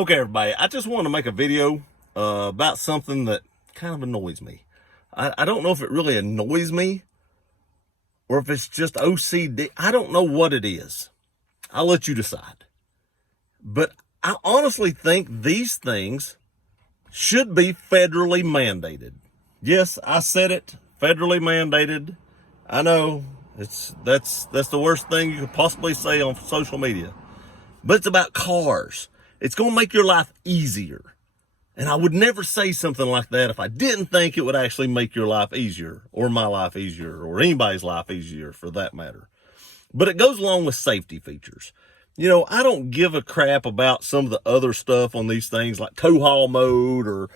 Okay, everybody, I just want to make a video about something that kind of annoys me. I don't know if it really annoys me or if it's just OCD. I don't know what it is. I'll let you decide. But I honestly think these things should be federally mandated. Yes, I said it, federally mandated. I know that's the worst thing you could possibly say on social media. But it's about cars. It's going to make your life easier. And I would never say something like that if I didn't think it would actually make your life easier, or my life easier, or anybody's life easier for that matter. But it goes along with safety features. You know, I don't give a crap about some of the other stuff on these things like tow haul mode or,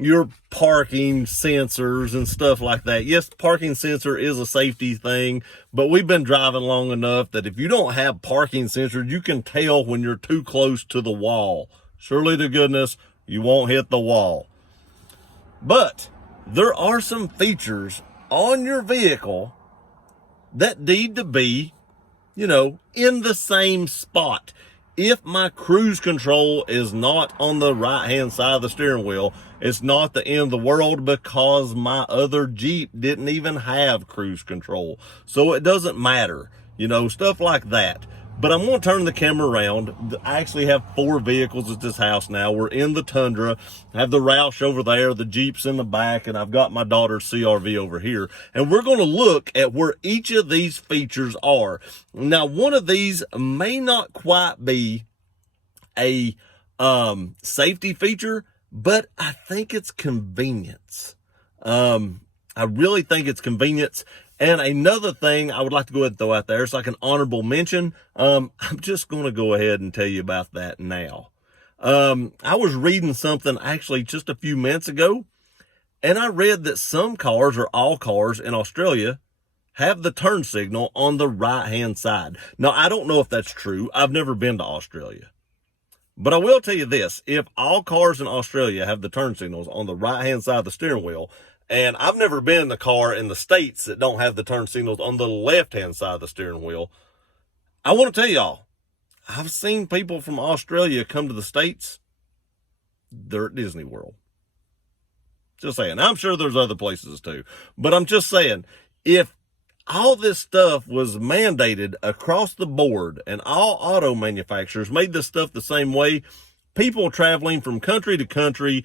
your parking sensors and stuff like that. Yes, parking sensor is a safety thing, but we've been driving long enough that if you don't have parking sensors, you can tell when you're too close to the wall. Surely to goodness, you won't hit the wall. But there are some features on your vehicle that need to be, in the same spot. If my cruise control is not on the right-hand side of the steering wheel, it's not the end of the world because my other Jeep didn't even have cruise control. So it doesn't matter, stuff like that. But I'm going to turn the camera around. I actually have 4 vehicles at this house now. We're in the Tundra. I have the Roush over there, the Jeep's in the back, and I've got my daughter's CRV over here. And we're going to look at where each of these features are. Now, one of these may not quite be a safety feature, but I think it's convenience. I really think it's convenience. And another thing I would like to go ahead and throw out there, it's like an honorable mention. I'm just going to go ahead and tell you about that now. I was reading something actually just a few minutes ago, and I read that some cars, or all cars in Australia, have the turn signal on the right-hand side. Now, I don't know if that's true. I've never been to Australia. But I will tell you this, if all cars in Australia have the turn signals on the right-hand side of the steering wheel, and I've never been in the car in the States that don't have the turn signals on the left-hand side of the steering wheel, I want to tell y'all, I've seen people from Australia come to the States. They're at Disney World. Just saying. I'm sure there's other places too. But I'm just saying, if all this stuff was mandated across the board and all auto manufacturers made this stuff the same way, people traveling from country to country,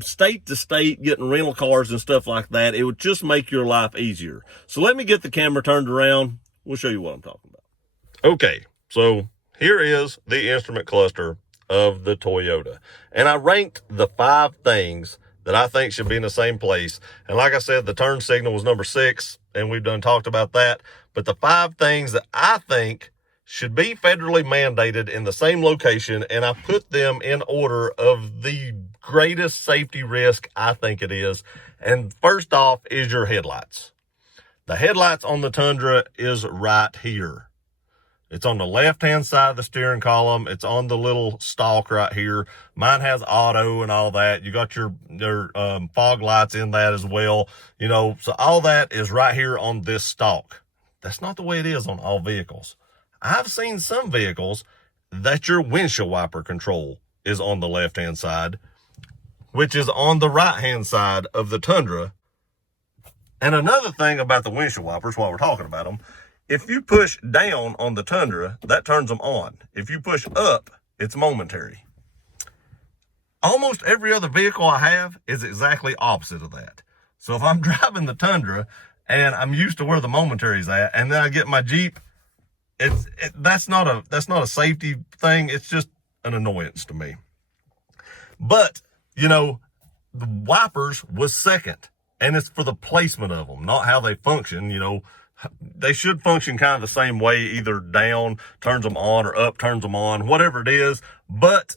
state to state, getting rental cars and stuff like that, it would just make your life easier. So let me get the camera turned around. We'll show you what I'm talking about. Okay, so here is the instrument cluster of the Toyota. And I ranked the 5 things that I think should be in the same place. And like I said, the turn signal was number 6, and we've done talked about that. But the 5 things that I think should be federally mandated in the same location, and I put them in order of the greatest safety risk I think it is. And first off is your headlights. The headlights on the Tundra is right here. It's on the left-hand side of the steering column. It's on the little stalk right here. Mine has auto and all that. You got your fog lights in that as well. So all that is right here on this stalk. That's not the way it is on all vehicles. I've seen some vehicles that your windshield wiper control is on the left-hand side, which is on the right-hand side of the Tundra. And another thing about the windshield wipers, while we're talking about them, if you push down on the Tundra, that turns them on. If you push up, it's momentary. Almost every other vehicle I have is exactly opposite of that. So if I'm driving the Tundra and I'm used to where the momentary is at, and then I get my Jeep, that's not a safety thing. It's just an annoyance to me. But, the wipers was second, and it's for the placement of them, not how they function. They should function kind of the same way, either down turns them on or up turns them on, whatever it is, but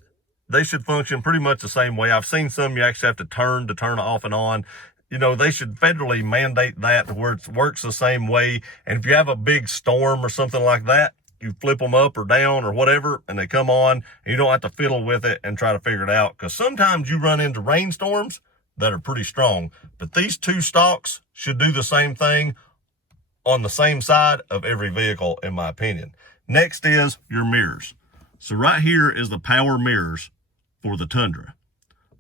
they should function pretty much the same way. I've seen some you actually have to turn off and on. They should federally mandate that to where it works the same way. And if you have a big storm or something like that, you flip them up or down or whatever, and they come on, and you don't have to fiddle with it and try to figure it out. Because sometimes you run into rainstorms that are pretty strong. But these 2 stalks should do the same thing on the same side of every vehicle, in my opinion. Next is your mirrors. So right here is the power mirrors for the Tundra.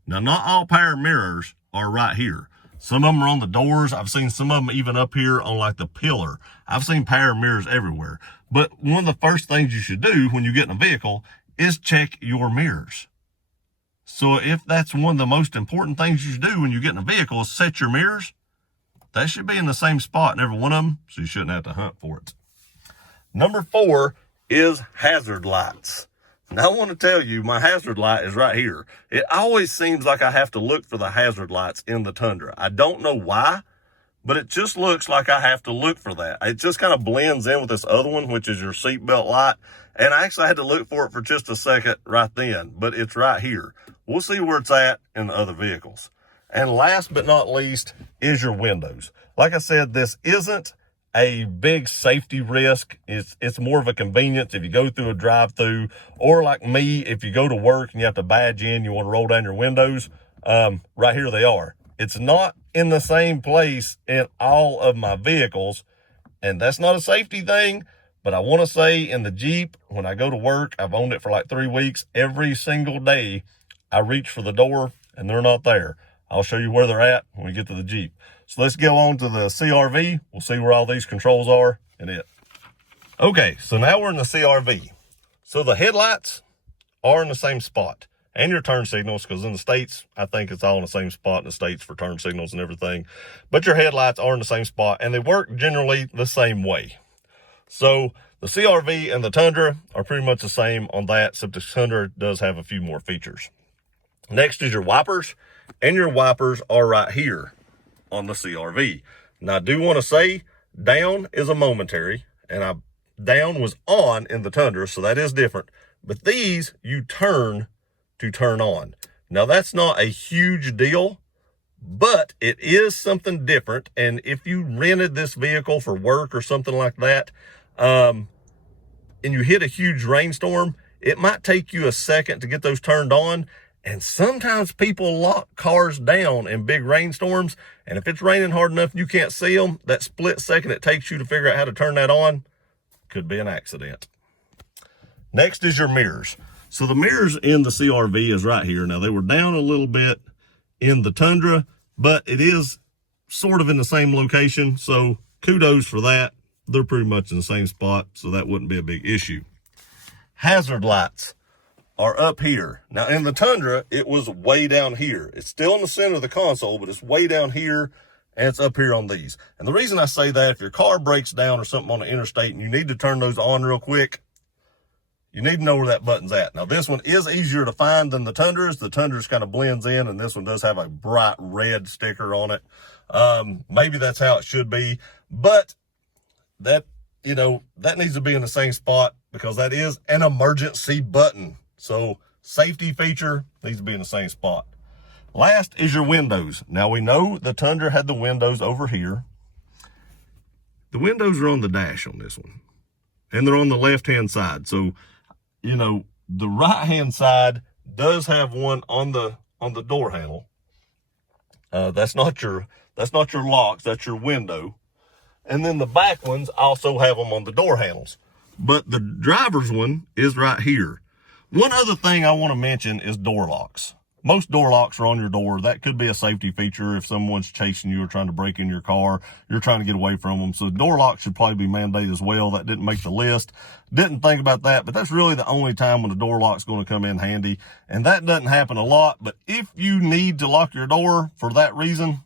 Now, not all power mirrors are right here. Some of them are on the doors. I've seen some of them even up here on like the pillar. I've seen power mirrors everywhere. But one of the first things you should do when you get in a vehicle is check your mirrors. So if that's one of the most important things you should do when you get in a vehicle is set your mirrors, that should be in the same spot in every one of them, so you shouldn't have to hunt for it. Number 4 is hazard lights. Now, I want to tell you, my hazard light is right here. It always seems like I have to look for the hazard lights in the Tundra. I don't know why, but it just looks like I have to look for that. It just kind of blends in with this other one, which is your seatbelt light. And I actually had to look for it for just a second right then, but it's right here. We'll see where it's at in the other vehicles. And last but not least is your windows. Like I said, this isn't a big safety risk. It's more of a convenience if you go through a drive-through, or like me, if you go to work and you have to badge in, you want to roll down your windows. Right here they are. It's not in the same place in all of my vehicles, and that's not a safety thing. But I want to say in the Jeep, when I go to work, I've owned it for like 3 weeks. Every single day, I reach for the door and they're not there. I'll show you where they're at when we get to the Jeep. So let's go on to the CRV. We'll see where all these controls are in it. Okay, so now we're in the CRV. So the headlights are in the same spot, and your turn signals, because in the States, I think it's all in the same spot in the States for turn signals and everything. But your headlights are in the same spot, and they work generally the same way. So the CRV and the Tundra are pretty much the same on that, except the Tundra does have a few more features. Next is your wipers, and your wipers are right here on the CRV. Now, I do want to say down is a momentary, and down was on in the Tundra, so that is different. But these you turn to turn on. Now, that's not a huge deal, but it is something different. And if you rented this vehicle for work or something like that, and you hit a huge rainstorm, it might take you a second to get those turned on. And sometimes people lock cars down in big rainstorms. And if it's raining hard enough you can't see them, that split second it takes you to figure out how to turn that on could be an accident. Next is your mirrors. So the mirrors in the CRV is right here. Now, they were down a little bit in the Tundra, but it is sort of in the same location. So kudos for that. They're pretty much in the same spot, so that wouldn't be a big issue. Hazard lights are up here. Now, in the Tundra, it was way down here. It's still in the center of the console, but it's way down here, and it's up here on these. And the reason I say that, if your car breaks down or something on the interstate and you need to turn those on real quick, you need to know where that button's at. Now, this one is easier to find than the Tundra's. The Tundra's kind of blends in, and this one does have a bright red sticker on it. Maybe that's how it should be, but that needs to be in the same spot because that is an emergency button. So safety feature needs to be in the same spot. Last is your windows. Now, we know the Tundra had the windows over here. The windows are on the dash on this one, and they're on the left-hand side. So, the right-hand side does have one on the door handle. That's not your locks. That's your window. And then the back ones also have them on the door handles. But the driver's one is right here. One other thing I want to mention is door locks. Most door locks are on your door. That could be a safety feature if someone's chasing you or trying to break in your car. You're trying to get away from them. So door locks should probably be mandated as well. That didn't make the list. Didn't think about that, but that's really the only time when the door lock's going to come in handy. And that doesn't happen a lot. But if you need to lock your door for that reason,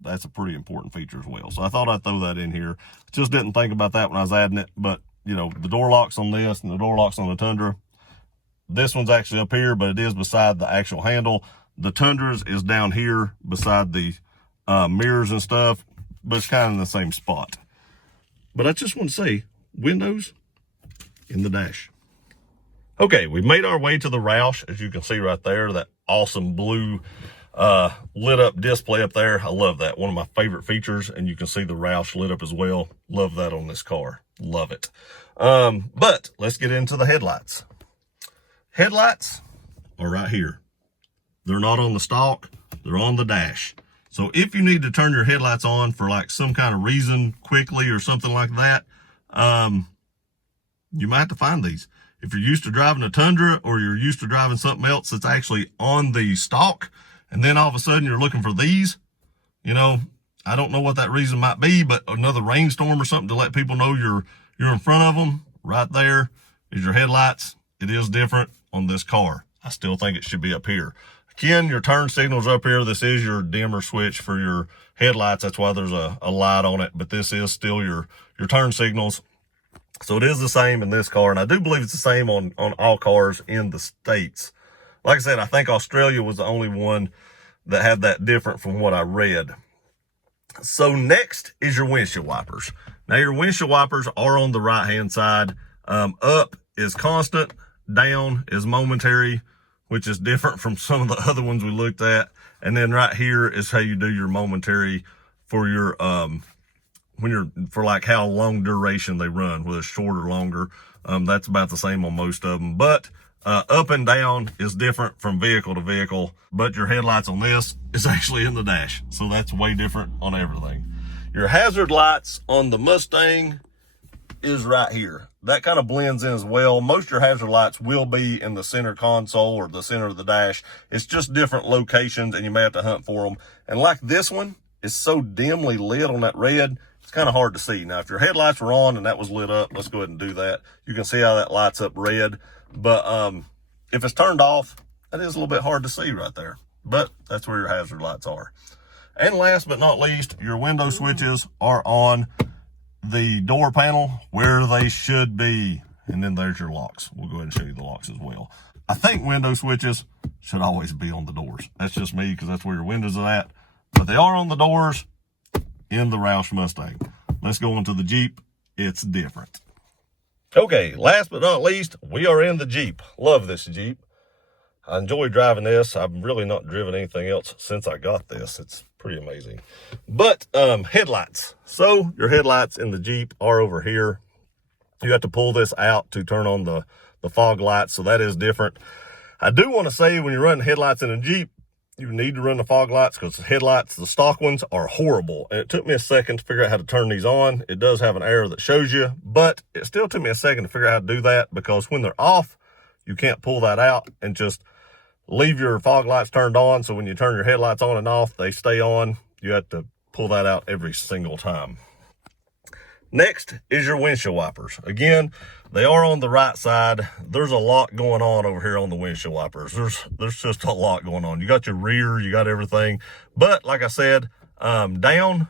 that's a pretty important feature as well. So I thought I'd throw that in here. Just didn't think about that when I was adding it. But, the door locks on this and the door locks on the Tundra, this one's actually up here, but it is beside the actual handle. The Tundra's is down here beside the mirrors and stuff, but it's kind of in the same spot. But I just want to say, windows in the dash. Okay, we've made our way to the Roush, as you can see right there, that awesome blue lit up display up there. I love that. One of my favorite features, and you can see the Roush lit up as well. Love that on this car. Love it. But let's get into the headlights. Headlights are right here. They're not on the stalk. They're on the dash. So if you need to turn your headlights on for like some kind of reason quickly or something like that, you might have to find these. if you're used to driving a Tundra or you're used to driving something else that's actually on the stalk, and then all of a sudden you're looking for these, you know, I don't know what that reason might be, but another rainstorm or something to let people know you're in front of them. Right there is your headlights. It is different on this car. I still think it should be up here. Again, your turn signal's up here. This is your dimmer switch for your headlights. That's why there's a light on it, but this is still your turn signals. So it is the same in this car, and I do believe it's the same on all cars in the States. Like I said, I think Australia was the only one that had that different from what I read. So next is your windshield wipers. Now your windshield wipers are on the right-hand side. Up is constant, down is momentary, which is different from some of the other ones we looked at. And then right here is how you do your momentary for your, for like how long duration they run, whether it's short or longer. That's about the same on most of them. But up and down is different from vehicle to vehicle, but your headlights on this is actually in the dash. So that's way different on everything. Your hazard lights on the Mustang is right here. That kind of blends in as well. Most of your hazard lights will be in the center console or the center of the dash. It's just different locations, and you may have to hunt for them. And like this one is so dimly lit on that red, it's kind of hard to see. Now, if your headlights were on and that was lit up, let's go ahead and do that. You can see how that lights up red. But if it's turned off, that is a little bit hard to see right there. But that's where your hazard lights are. And last but not least, your window switches are on the door panel where they should be. And then there's your locks. We'll go ahead and show you the locks as well. I think window switches should always be on the doors. That's just me, because that's where your windows are at. But they are on the doors in the Roush Mustang. Let's go into the Jeep. It's different. Okay, last but not least, we are in the Jeep. Love this Jeep. I enjoy driving this. I've really not driven anything else since I got this. It's pretty amazing. But headlights. So your headlights in the Jeep are over here. You have to pull this out to turn on the fog lights, so that is different. I do want to say, when you're running headlights in a Jeep, you need to run the fog lights, because the headlights, the stock ones, are horrible. And it took me a second to figure out how to turn these on. It does have an arrow that shows you, but it still took me a second to figure out how to do that, because when they're off, you can't pull that out and just leave your fog lights turned on. So when you turn your headlights on and off, they stay on. You have to pull that out every single time. Next is your windshield wipers. Again, they are on the right side. There's a lot going on over here on the windshield wipers. There's just a lot going on. You got your rear, you got everything. But like I said, down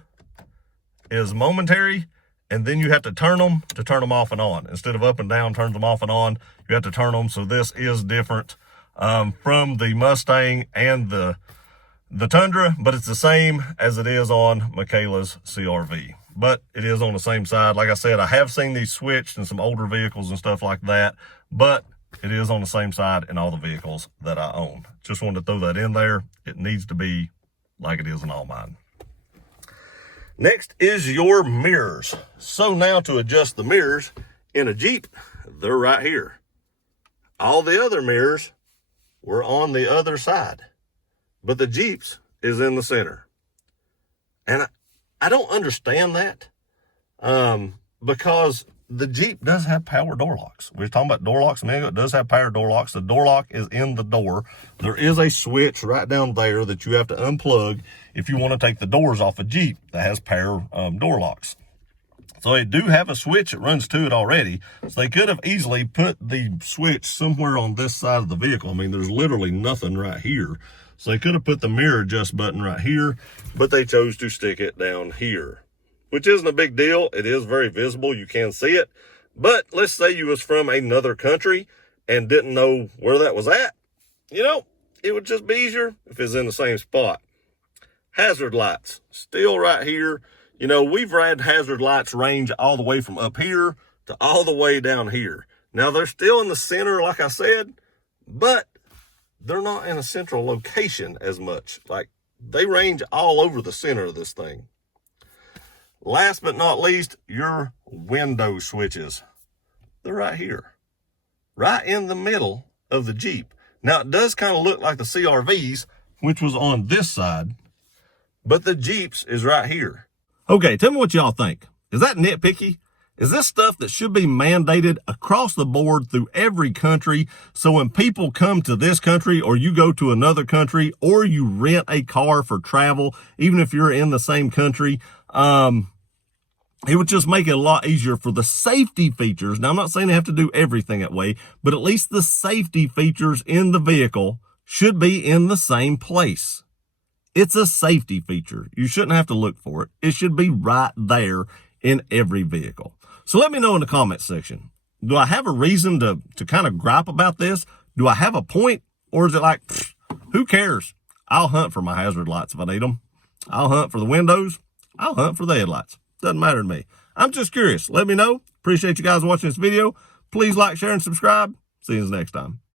is momentary, and then you have to turn them off and on. Instead of up and down, turns them off and on, you have to turn them. So this is different from the Mustang and the Tundra, but it's the same as it is on Michaela's CR-V. But it is on the same side. Like I said, I have seen these switched in some older vehicles and stuff like that, but it is on the same side in all the vehicles that I own. Just wanted to throw that in there. It needs to be like it is in all mine. Next is your mirrors. So now to adjust the mirrors in a Jeep, they're right here. All the other mirrors were on the other side, but the Jeep's is in the center. And I don't understand that, because the Jeep does have power door locks. We were talking about door locks a minute ago. It does have power door locks. The door lock is in the door. There is a switch right down there that you have to unplug if you want to take the doors off a Jeep that has power door locks. So they do have a switch that runs to it already. So they could have easily put the switch somewhere on this side of the vehicle. I mean, there's literally nothing right here. So they could have put the mirror adjust button right here, but they chose to stick it down here, which isn't a big deal. It is very visible. You can see it. But let's say you was from another country and didn't know where that was at. You know, it would just be easier if it's in the same spot. Hazard lights, still right here. You know, we've had hazard lights range all the way from up here to all the way down here. Now, they're still in the center, like I said, but they're not in a central location as much. Like, they range all over the center of this thing. Last but not least, your window switches. They're right here, right in the middle of the Jeep. Now, it does kind of look like the CR-V's, which was on this side, but the Jeep's is right here. Okay, tell me what y'all think. Is that nitpicky? Is this stuff that should be mandated across the board through every country? So when people come to this country, or you go to another country, or you rent a car for travel, even if you're in the same country, it would just make it a lot easier for the safety features. Now, I'm not saying they have to do everything that way, but at least the safety features in the vehicle should be in the same place. It's a safety feature. You shouldn't have to look for it. It should be right there in every vehicle. So let me know in the comment section. Do I have a reason to kind of gripe about this? Do I have a point? Or is it like, who cares? I'll hunt for my hazard lights if I need them. I'll hunt for the windows. I'll hunt for the headlights. Doesn't matter to me. I'm just curious. Let me know. Appreciate you guys watching this video. Please like, share, and subscribe. See you next time.